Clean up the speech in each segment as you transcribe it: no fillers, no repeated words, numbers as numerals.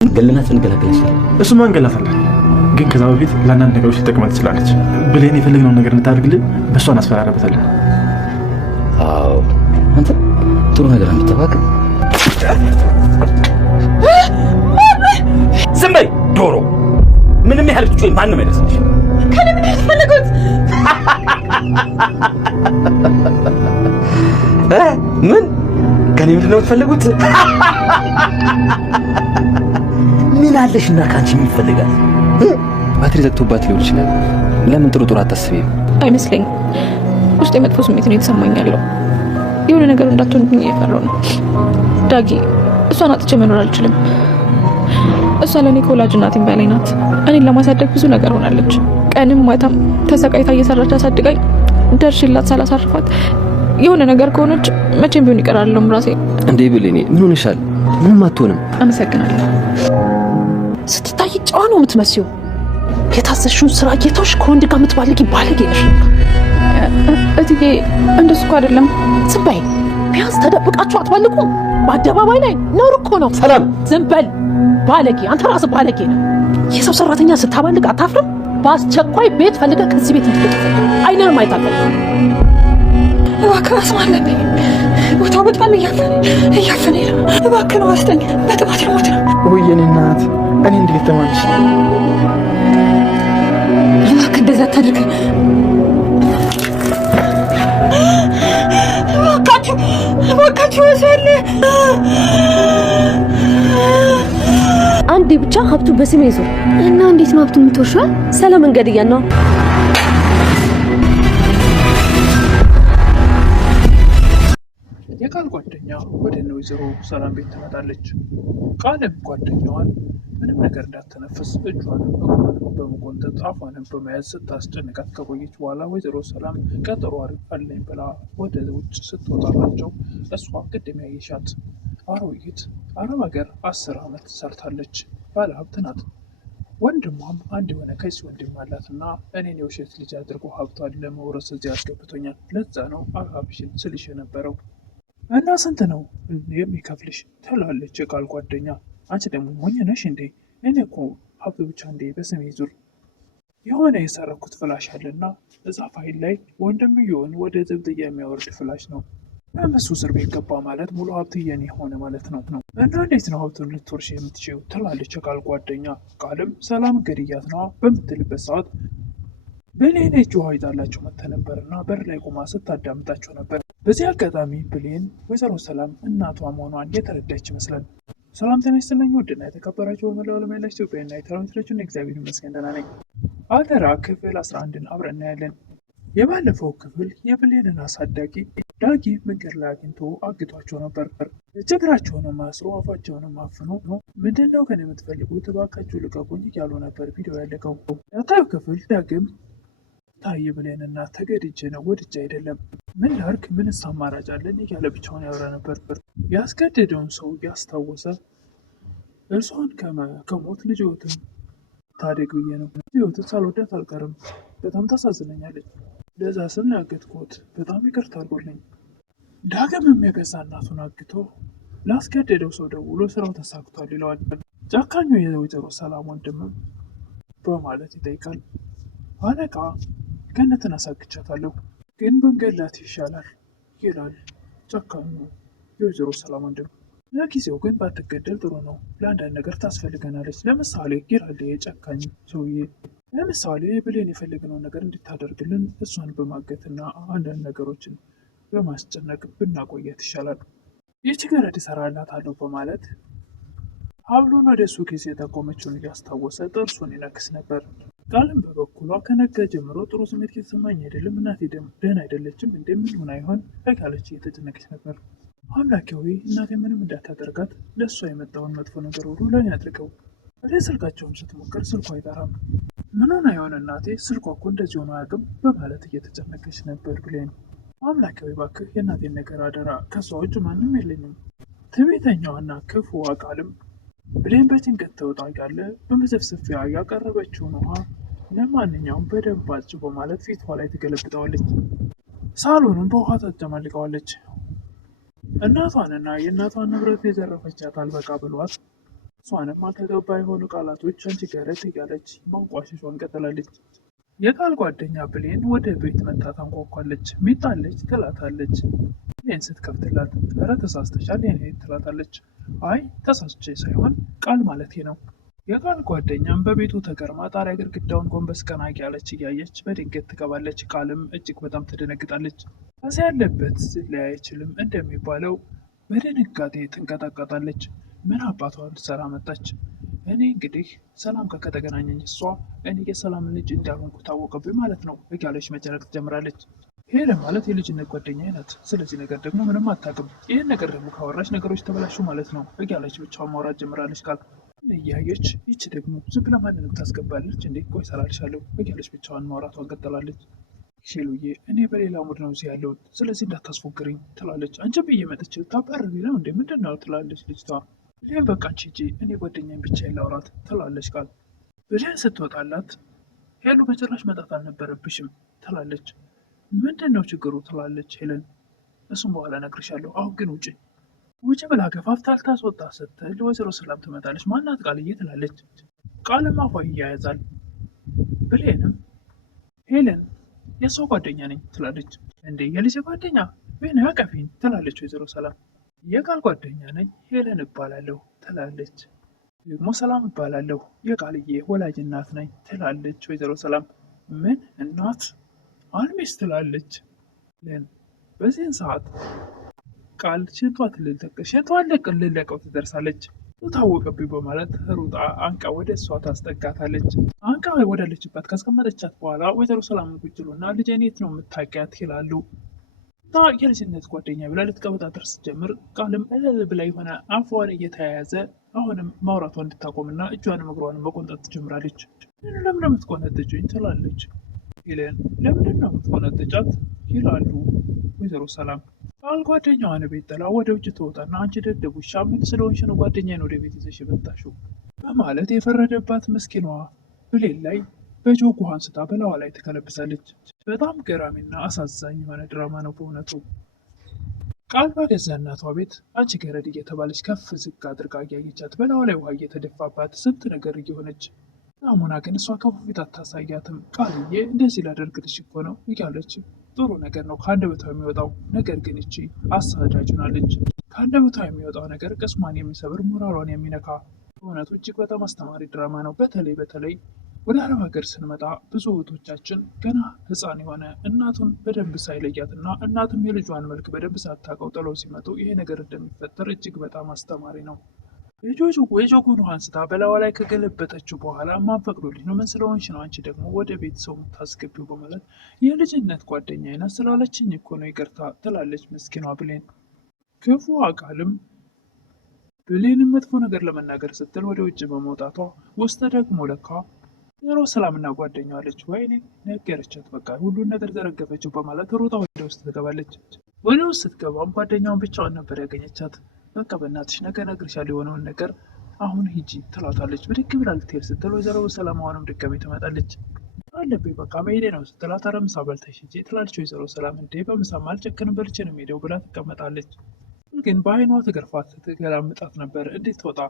ገለናት እንገላገላሽ እሱ ማን ገላታለን ግን ከዛ በፊት ለአንዳንድ ነገሮች ልጠቅመት ትችላለች ብሌን የፈለግነውን ነገር እንታደርግልን በእሷ እናስፈራረበታለን አዎ አንተ ጥሩ ነገር አምጥተባክ ዝም በይ ዶሮ ምንም ያህል ብትጮይ ማንም አይደርስልሽ ከኔ ምን ትፈልጉት ምን ከኔ ምንድን ነው የምትፈልጉት ምን አለሽና ካንቺ ምን ይፈልጋል ባትሪ ዘግቶባት ሊሆን ይችላል ለምን ጥሩ አታስቢም አይመስለኝም ውስጥ የመጥፎ ስሜት ነው የተሰማኝ ያለው የሆነ ነገር እንዳትሆንብኝ እየፈራሁ ነው ዳጊ እሷን አጥቼ መኖር አልችልም እሷ ለኔ ከወላጅ እናቴም በላይ ናት እኔን ለማሳደግ ብዙ ነገር ሆናለች ቀንም ማታም ተሰቃይታ እየሰራች አሳድጋኝ ደርሽላት ሳላሳርፋት የሆነ ነገር ከሆነች መቼም ቢሆን ይቀራልም ራሴ እንዴ ብሌኔ ምን ሆነሻል ምንም አትሆንም አመሰግናለሁ ስትታይ ጨዋ ነው የምትመስዪው የታዘዝሽውን ስራ ጌታሽ ከወንድ ጋር የምትባልጊ ባለጌ ነሽ እትዬ እንደሱ እኮ አይደለም ዝም በይ ቢያንስ ተደብቃችሁ አትባልቁም በአደባባይ ላይ ነውር እኮ ነው ሰላም ዝም በል ባለጌ አንተ ራስህ ባለጌ ነህ የሰው ሰራተኛ ስታባልቅ አታፍርም በአስቸኳይ ቤት ፈልገህ ከዚህ ቤት እንድትወጣ አይነንም አይታቀል እባክህ አስማለብኝ ቦታው በጣም እያፈነ ነው እባክህ አስተኝ በጥማት ልሞት ነው ወየኔ እናት እኔ እንዴት ተማንሽ እባክህ እንደዛ አታድርግ እባካችሁ ወሰለ አንዴ ብቻ ሀብቱ በስሜ ይዞር እና እንዴት ነው ሀብቱ የምትወርሺው ሰላም እንገድያ ነው የቃል ጓደኛ ወደ ነው ወይዘሮ ሰላም ቤት ትመጣለች ቃልም ጓደኛዋን ምንም ነገር እንዳትተነፍስ እጇንም እግሯንም በመቆንጠጥ አፏንም በመያዝ ስታስጨንቃት ከቆየች በኋላ ወይዘሮ ሰላም ቀጠሮ አለኝ ብላ ወደ ውጭ ስትወጣላቸው እሷ ቅድም ያየሻት አሮጊት አረብ ሀገር 10 ዓመት ሰርታለች ባለ ሀብት ናት ወንድሟም አንድ የሆነ ከዚህ ወንድም አላትና እኔን የውሸት ልጅ አድርጎ ሀብቷን ለመውረስ እዚህ አስገብቶኛል ለዛ ነው አጋብሽን ስልሽ የነበረው እና ስንት ነው የሚከፍልሽ ትላለች የቃል ጓደኛ አንቺ ደግሞ ሞኝ ነሽ እንዴ እኔ እኮ ሀብቱ ብቻ እንዴ በስሜ ዙር የሆነ የሰረኩት ፍላሽ አለና እዛ ፋይል ላይ ወንድምየውን ወደ ዝብጥያ የሚያወርድ ፍላሽ ነው በመሱ እስር ቤት ገባ ማለት ሙሉ ሀብት የኔ ሆነ ማለት ነው እና እንዴት ነው ሀብቱን ልትወርሽ የምትችይው ትላለች የቃል ጓደኛ ቃልም ሰላም ገድያት ነዋ በምትልበት ሰዓት ብሌን እጅ ውሃ ይዛላቸው መጥተ ነበርና በር ላይ ቆማ ስታዳምጣቸው ነበር በዚህ አጋጣሚ ብሌን ወይዘሮ ሰላም እናቷ መሆኗን የተረዳች ይመስላል ሰላም ጤና ይስጥልኝ ውድና የተከበራችሁ በመላው ዓለም ያላችሁ ኢትዮጵያውያንና ኤርትራውያን እግዚአብሔር ይመስገን ደህና ነኝ አደራ ክፍል 11ን አብረን እናያለን የባለፈው ክፍል የብሌንን አሳዳጊ ዳጊ መንገድ ላይ አግኝቶ አግቷቸው ነበር እግራቸውንም አስሮ አፋቸውንም አፍኖ ምንድነው ከኔ የምትፈልጉት እባካችሁ ልቀቁኝ እያሉ ነበር ቪዲዮ ያለቀው ያታዩ ክፍል ዳግም ታይ ብሌንና ተገድጄ ነው ወድጄ አይደለም ምን ላድርግ ምንስ አማራጭ አለኝ እያለ ብቻውን ያወራ ነበር ያስገደደውን ሰው ያስታወሰ እርሷን ከሞት ልጅዎትን ታደግ ብዬ ነው ልጅዎትን ሳልወዳት አልቀርም በጣም ታሳዝነኛለች ለዛ ስም ያገትኩት በጣም ይቅርታ አድርጎልኝ ዳግም የሚያገዛ እናቱን አግቶ ላስገደደው ሰው ደውሎ ስራው ተሳክቷል ይለዋል ጨካኙ የወይዘሮ ሰላም ወንድምም በማለት ይጠይቃል አለቃ ገነትን አሳግቻታለሁ ግን መንገላት ይሻላል ይላል ጨካኙ የወይዘሮ ሰላም ወንድም ለጊዜው ግን ባትገደል ጥሩ ነው ለአንዳንድ ነገር ታስፈልገናለች ለምሳሌ ይላል የጨካኝ ሰውዬ ለምሳሌ ብሌን የፈለግነውን ነገር እንድታደርግልን እሷን በማገትና አንዳንድ ነገሮችን በማስጨነቅ ብናቆየት ይሻላል ይህች ገረድ እሰራላታለሁ በማለት ሀብሉን ወደ እሱ ጊዜ የጠቆመችውን እያስታወሰ ጥርሱን ይነክስ ነበር ቃልም በበኩሏ ከነጋ ጀምሮ ጥሩ ስሜት የተሰማኝ አይደለም እናቴ ደህና አይደለችም እንደምን ሆና ይሆን እያለች እየተጨነቀች ነበር አምላኬዊ እናቴ ምንም እንዳታደርጋት ለእሷ የመጣውን መጥፎ ነገር ሁሉ ለእኔ አድርገው ወደ ስልካቸውን ስትሞክር ስልኳ አይጠራም ምን ሆና ይሆን እናቴ ስልኳ እኮ እንደዚህ ሆኖ አያውቅም በማለት እየተጨነቀች ነበር ብሌን አምላኬዊ እባክህ የእናቴን ነገር አደራ ከሷ ውጭ ማንም የለኝም ትዕቢተኛዋና ክፉዋ ቃልም ብሌን በጭንቀት ተውጣ ያለ በመዘፍዘፊያ ያቀረበችውን ውሃ ለማንኛውም በደንብ አጭ በማለት ፊቷ ላይ ትገለብጠዋለች ሳሎኑን በውሃ ታጨማልቀዋለች እናቷንና የእናቷን ንብረት የዘረፈቻት አልበቃ ብሏት እሷንም አልተገባ የሆኑ ቃላቶች አንቺ ገረድ እያለች ማንቋሸሿን ቀጥላለች። የቃል ጓደኛ ብሌን ወደ ቤት መታ ታንኳኳለች። ሚጣለች ትላታለች። ብሌን ስትከፍትላት ኧረ ተሳስተሻል የኔ ትላታለች። አይ ተሳስቼ ሳይሆን ቃል ማለቴ ነው። የቃል ጓደኛም በቤቱ ተገርማ ጣሪያ ግድግዳውን ጎንበስ ቀና እያለች እያየች በድንገት ትገባለች። ቃልም እጅግ በጣም ትደነግጣለች። ከዚያ ያለበት ሊያይ አይችልም እንደሚባለው በድንጋጤ ትንቀጠቀጣለች። ምን አባቷ ልትሰራ መጣች? እኔ እንግዲህ ሰላም ጋር ከተገናኘኝ እሷ እኔ የሰላም ልጅ እንዳልሆንኩ ታወቀብኝ ማለት ነው እያለች መጨነቅ ትጀምራለች። ሄለን ማለት የልጅነት ጓደኛዬ ናት። ስለዚህ ነገር ደግሞ ምንም አታውቅም። ይህን ነገር ደግሞ ካወራች ነገሮች ተበላሹ ማለት ነው እያለች ብቻዋን ማውራት ጀምራለች። ቃል እያየች ይች ደግሞ ዝም ብላ ማንንም ታስገባለች እንዴ? ቆይ እሰራልሻለሁ እያለች ብቻዋን ማውራቷን ቀጥላለች። ሼሉዬ እኔ በሌላ ሙድ ነው እዚህ ያለሁት፣ ስለዚህ እንዳታስፎግርኝ ትላለች። አንቺ ብዬ መጥቼ ልታባርሪ ነው እንዴ? ምንድን ነው ትላለች ልጅቷ። ብሌን በቃ አንቺ ሂጂ እኔ ጓደኛዬን ብቻዬን ላውራት ትላለች ቃል። ብሌን ስትወጣላት ሄሉ በጭራሽ መጣት አልነበረብሽም ትላለች። ምንድን ነው ችግሩ ትላለች ሄለን። እሱም በኋላ እነግርሻለሁ፣ አሁን ግን ውጭ ውጭ ብላ ገፋፍታ ልታስወጣ ስትል ወይዘሮ ሰላም ትመጣለች። ማናት ቃልዬ ትላለች። ቃልም አፏ ይያያዛል። ብሌንም ሄለን የእሷ ጓደኛ ነኝ ትላለች። እንዴ የልጅ ጓደኛ ወይን ያቀፊኝ ትላለች ወይዘሮ ሰላም። የቃል ጓደኛ ነኝ ሄለን እባላለሁ ትላለች። ደግሞ ሰላም እባላለሁ የቃልዬ ወላጅ እናት ነኝ ትላለች ወይዘሮ ሰላም። ምን እናት አልሚስ ትላለች ለን። በዚህን ሰዓት ቃል ሽንቷን ልለቀው ትደርሳለች። ታወቀብኝ በማለት ሩጣ አንቃ ወደ እሷ ታስጠጋታለች። አንቃ ወዳለችበት ካስቀመጠቻት በኋላ ወይዘሮ ሰላም ጉጅሉና ልጄን የት ነው የምታውቂያት ይላሉ። የልጅነት ጓደኛ ብላ ልትቀበጣጠር ስትጀምር ቃልም ብላ የሆነ አፏን እየተያያዘ አሁንም ማውራቷን እንድታቆምና እጇንም እግሯንም መቆንጠጥ ትጀምራለች። ለምን የምትቆነጥጭኝ ትላለች ሄለን። ለምንድን ነው የምትቆነጥጫት ይላሉ ወይዘሮ ሰላም። ቃል ጓደኛዋን ቤት ጥላ ወደ ውጭ ትወጣና አንቺ ደደብ ውሻ ምን ስለሆንሽ ነው ጓደኛዬን ወደ ቤት ይዘሽ የመጣሽው በማለት የፈረደባት ምስኪኗ ብሌን ላይ በጆግ ውሃ አንስታ በላዋ ላይ ትከለብሳለች። በጣም ገራሚና አሳዛኝ የሆነ ድራማ ነው በእውነቱ። ቃል በገዛ እናቷ ቤት አንቺ ገረድ እየተባለች ከፍ ዝቅ አድርጋ እያየቻት በላዋ ላይ ውሃ እየተደፋባት ስንት ነገር እየሆነች ናሙና ግን እሷ ከፉ ፊት አታሳያትም። ቃልዬ እንደዚህ ላደርግልሽ እኮ ነው እያለች ጥሩ ነገር ነው ከአንደበቷ የሚወጣው ነገር ግን እቺ አሳዳጅ ሆናለች። ከአንደበቷ የሚወጣው ነገር ቅስሟን የሚሰብር ሞራሏን የሚነካ በእውነቱ እጅግ በጣም አስተማሪ ድራማ ነው። በተለይ ወደ አረብ ሀገር ስንመጣ ብዙ እህቶቻችን ገና ሕፃን የሆነ እናቱን በደንብ ሳይለያትና እናትም የልጇን መልክ በደንብ ሳታውቀው ጥለው ሲመጡ ይሄ ነገር እንደሚፈጠር እጅግ በጣም አስተማሪ ነው። የጆጉን ውሃ አንስታ በላዋ ላይ ከገለበጠችው በኋላ ማንፈቅዶልኝ ነው ምን ስለሆንሽ ነው አንቺ ደግሞ ወደ ቤት ሰው የምታስገቢው በማለት የልጅነት ጓደኛዬ ናት ስላለችኝ እኮ ነው ይቅርታ ትላለች ምስኪኗ ብሌን። ክፉ ቃልም ብሌንን መጥፎ ነገር ለመናገር ስትል ወደ ውጭ በመውጣቷ ውስጥ ደግሞ ለካ ሮ ሰላምና ጓደኛዋ አለች። ወይኔ ነገረቻት፣ በቃ ሁሉን ነገር ዘረገፈችው በማለት ሮጣ ወደ ውስጥ ትገባለች። ወደ ውስጥ ስትገባም ጓደኛውን ብቻዋን ነበር ያገኘቻት። በቃ በእናትሽ ነገር እነግርሻለሁ የሆነውን ነገር አሁን ሂጂ ትላታለች። ብድግ ብላ ልትሄድ ስትል ወይዘሮ ሰላም አሁንም ድጋሜ ትመጣለች። አለብኝ በቃ መሄዴ ነው ስትላት ኧረ ምሳ በልተሽ ሂጂ ትላለች ወይዘሮ ሰላም። እንዴ በምሳማ አልጨክንም በልቼ ነው የምሄደው ብላ ትቀመጣለች። ግን በአይኗ ትገርፋት ትገላምጣት ነበር እንዴት ትወጣ።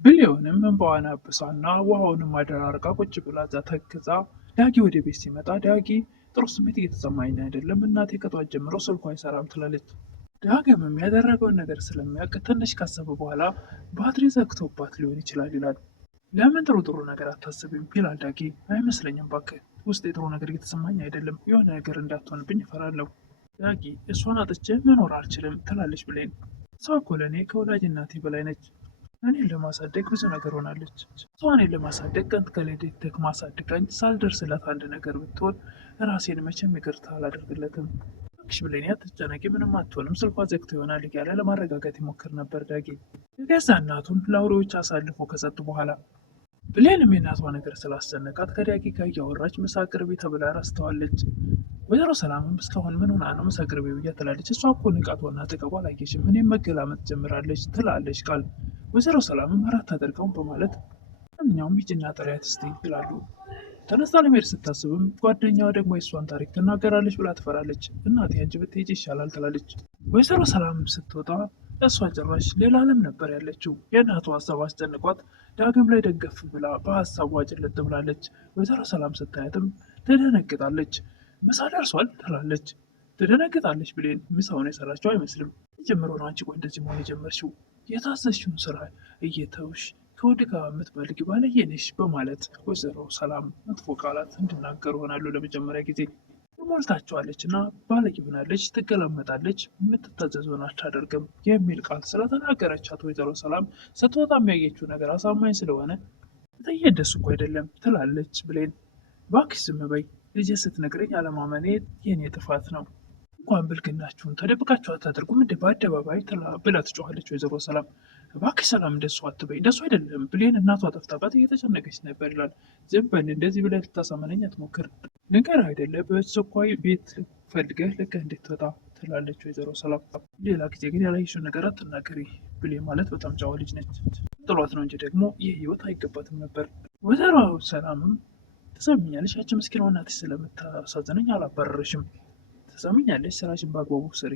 ብሌንም እንባዋን አብሳና ውሃውንም አደራርቃ ቁጭ ብላ እዛ ተክዛ ዳጊ ወደ ቤት ሲመጣ ዳጊ ጥሩ ስሜት እየተሰማኝ አይደለም እናቴ ከጧት ጀምሮ ስልኳ አይሰራም ትላለች። ዳግምም ያደረገውን ነገር ስለሚያውቅ ትንሽ ካሰበ በኋላ ባትሪ ዘግቶባት ሊሆን ይችላል ይላል። ለምን ጥሩ ነገር አታስብም ይላል ዳጊ። አይመስለኝም እባክህ ውስጤ ጥሩ ነገር እየተሰማኝ አይደለም፣ የሆነ ነገር እንዳትሆንብኝ እፈራለሁ። ዳጊ እሷን አጥቼ መኖር አልችልም ትላለች ብሌን። እሷ እኮ ለእኔ ከወላጅ እናቴ በላይ ነች። እኔን ለማሳደግ ብዙ ነገር ሆናለች። እሷ እኔን ለማሳደግ ቀን ከሌሊት ደክማ አሳድጋኝ ሳልደርስላት አንድ ነገር ብትሆን ራሴን መቼም ይቅርታ አላደርግለትም። እባክሽ ብሌን አትጨነቂ፣ ምንም አትሆንም፣ ስልኳ ዘግቶ ይሆናል እያለ ለማረጋጋት ይሞክር ነበር ዳጊ። የገዛ እናቱን ለአውሬዎች አሳልፎ ከሰጡ በኋላ ብሌንም የእናቷ ነገር ስላስጨነቃት ከዳጊ ጋር እያወራች ምሳ አቅርቢ ተብላ ረስተዋለች። ወይዘሮ ሰላምም እስካሁን ምን ሆና ነው ምሳ አቅርቢ ብያ ትላለች። እሷ እኮ ንቃቷና ጥቅቧ አላየሽም፣ እኔም መገላመጥ ጀምራለች ትላለች ቃል። ወይዘሮ ሰላምም እራት ታደርገውን በማለት ማንኛውም ሂጂና ጥሪያት እስቲ ይላሉ። ተነስታ ለመሄድ ስታስብም ጓደኛዋ ደግሞ የእሷን ታሪክ ትናገራለች ብላ ትፈራለች። እናቴ አንቺ ብትሄጂ ይሻላል ትላለች። ወይዘሮ ሰላምም ስትወጣ እሷ ጭራሽ ሌላ ዓለም ነበር ያለችው። የእናቷ ሀሳብ አስጨንቋት ዳግም ላይ ደገፍ ብላ በሀሳቧ ጭልጥ ብላለች። ወይዘሮ ሰላም ስታያትም ትደነግጣለች። ምሳ ደርሷል ትላለች። ትደነግጣለች። ብሌን ምሳውን የሰራችው አይመስልም። ጀምሮ ነው አንቺ ቆይ እንደዚህ መሆን የጀመርሽው? የታዘዝሽውን ስራ እየተውሽ ከወድ ጋር የምትበልግ ባለየ ነሽ በማለት ወይዘሮ ሰላም መጥፎ ቃላት እንዲናገሩ ሆናሉ። ለመጀመሪያ ጊዜ ሞልታቸዋለች እና ባለጌ ሆናለች፣ ትገለመጣለች፣ የምትታዘዘውን አታደርግም የሚል ቃል ስለተናገረቻት ወይዘሮ ሰላም ስትወጣ የሚያየችው ነገር አሳማኝ ስለሆነ እየደሱ እኮ አይደለም ትላለች። ብሌን እባክሽ ዝም በይ ልጄ ስትነግረኝ አለማመኔ የኔ ጥፋት ነው። እንኳን ብልግናችሁን ተደብቃችሁ አታደርጉም እንደ በአደባባይ ብላ ትጮኻለች ወይዘሮ ሰላም። እባክሽ ሰላም እንደሱ አትበይ፣ እንደሱ አይደለም ብሌን እናቷ ጠፍታባት እየተጨነቀች ነበር ይላል። ዝም በል እንደዚህ ብለህ ልታሳመነኝ አትሞክር። ነገር አይደለ በአስቸኳይ ቤት ፈልገህ ልከህ እንድትወጣ ትላለች ወይዘሮ ሰላም። ሌላ ጊዜ ግን ያላየሽውን ነገር አትናገሪ። ብሌን ማለት በጣም ጨዋ ልጅ ነች። ጥሏት ነው እንጂ ደግሞ ይህ ህይወት አይገባትም ነበር። ወይዘሮ ሰላምም ትሰሚኛለሽ፣ ያቺ ምስኪን እናትሽ ስለምታሳዝነኝ አላባረርሽም። ትሰሚኛለሽ፣ ስራሽን በአግባቡ ስሪ፣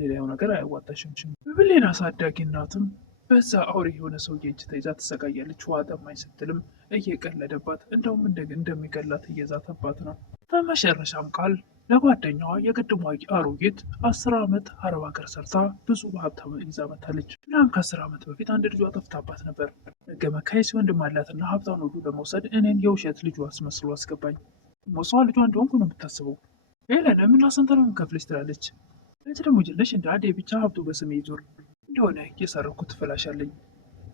ሌላው ነገር አያዋጣሽም። ብሌን አሳዳጊ እናትም በዛ አውሬ የሆነ ሰውዬ እጅ ተይዛ ትሰቃያለች። ውሃ ጠማኝ ስትልም እየቀለደባት እንደውም እንደሚገላት እየዛተባት ነው። በመጨረሻም ቃል ለጓደኛዋ የቅድሟ አሮጊት 10 ዓመት አረብ ሀገር ሰርታ ብዙ ሀብታም ይዛ መታለች። እናም ከ10 ዓመት በፊት አንድ ልጇ ጠፍታባት ነበር። ህገ መካይ ወንድም አላትና ሀብታን ሁሉ ለመውሰድ እኔን የውሸት ልጇ አስመስሎ አስገባኝ። ሞሷ ልጇ እንደሆንኩ ነው የምታስበው። ሄለንም እና ስንት ነው የምከፍልሽ ትላለች። እዚህ ደግሞ ጅለሽ እንደ አንዴ ብቻ ሀብቱ በስሜ ይዞር እንደሆነ የሰረኩት ፍላሽ አለኝ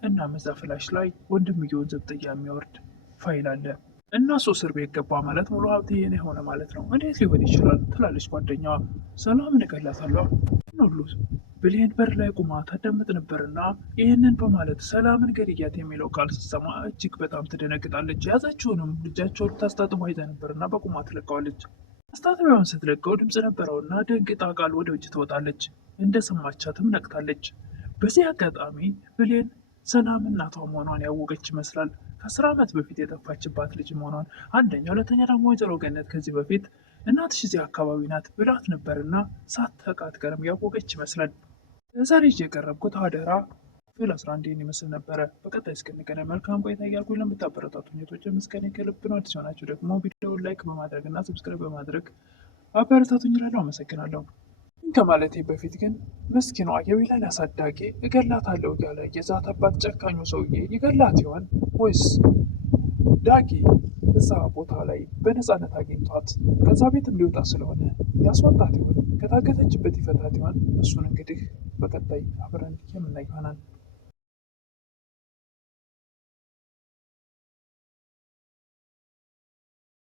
እና መዛ ፍላሽ ላይ ወንድምየውን ዘብጥያ የሚያወርድ ፋይል አለ እና እሱ እስር ቤት ገባ ማለት ሙሉ ሀብት የኔ ሆነ ማለት ነው። እንዴት ሊሆን ይችላል ትላለች ጓደኛዋ። ሰላምን እገላታለሁ ሁሉ ብሌን በር ላይ ቁማ ታዳምጥ ነበርና ይህንን በማለት ሰላምን ገድያት የሚለው ቃል ስትሰማ እጅግ በጣም ትደነግጣለች። የያዘችውንም ልጃቸውን ታስታጥባ ይዛ ነበርና በቁማ ትለቀዋለች። አስታጥቢያውን ስትለቀው ድምፅ ነበረውና ደንግጣ ቃል ወደ ውጭ ትወጣለች። እንደሰማቻትም ነቅታለች። በዚህ አጋጣሚ ብሌን ሰላም እናቷ መሆኗን ያወቀች ይመስላል። ከ10 ዓመት በፊት የጠፋችባት ልጅ መሆኗን አንደኛ፣ ሁለተኛ ደግሞ ወይዘሮ ገነት ከዚህ በፊት እናትሽ እዚህ አካባቢ ናት ብላት ነበርና ሳታውቃት ቀርም ያወቀች ይመስላል። ዛሬ የቀረብኩት አደራ ክፍል 11 ይመስል ነበረ። በቀጣይ እስክንገናኝ መልካም ቆይታ እያልኩኝ ለምታበረታቱኝ እህቶቼ ምስጋና ከልብ ነው። አዲስ ሆናችሁ ደግሞ ቪዲዮውን ላይክ በማድረግ እና ሰብስክራይብ በማድረግ አበረታቱኝ እላለሁ። አመሰግናለሁ። ከማለቴ በፊት ግን ምስኪኗ የቤላን አሳዳጊ እገላታለሁ እያለ የዛተባት ጨካኙ ሰውዬ ይገላት ይሆን ወይስ ዳጊ እዛ ቦታ ላይ በነፃነት አግኝቷት ከዛ ቤትም ሊወጣ ስለሆነ ያስወጣት ይሆን? ከታገተችበት ይፈታት ይሆን? እሱን እንግዲህ በቀጣይ አብረን የምናይ ይሆናል።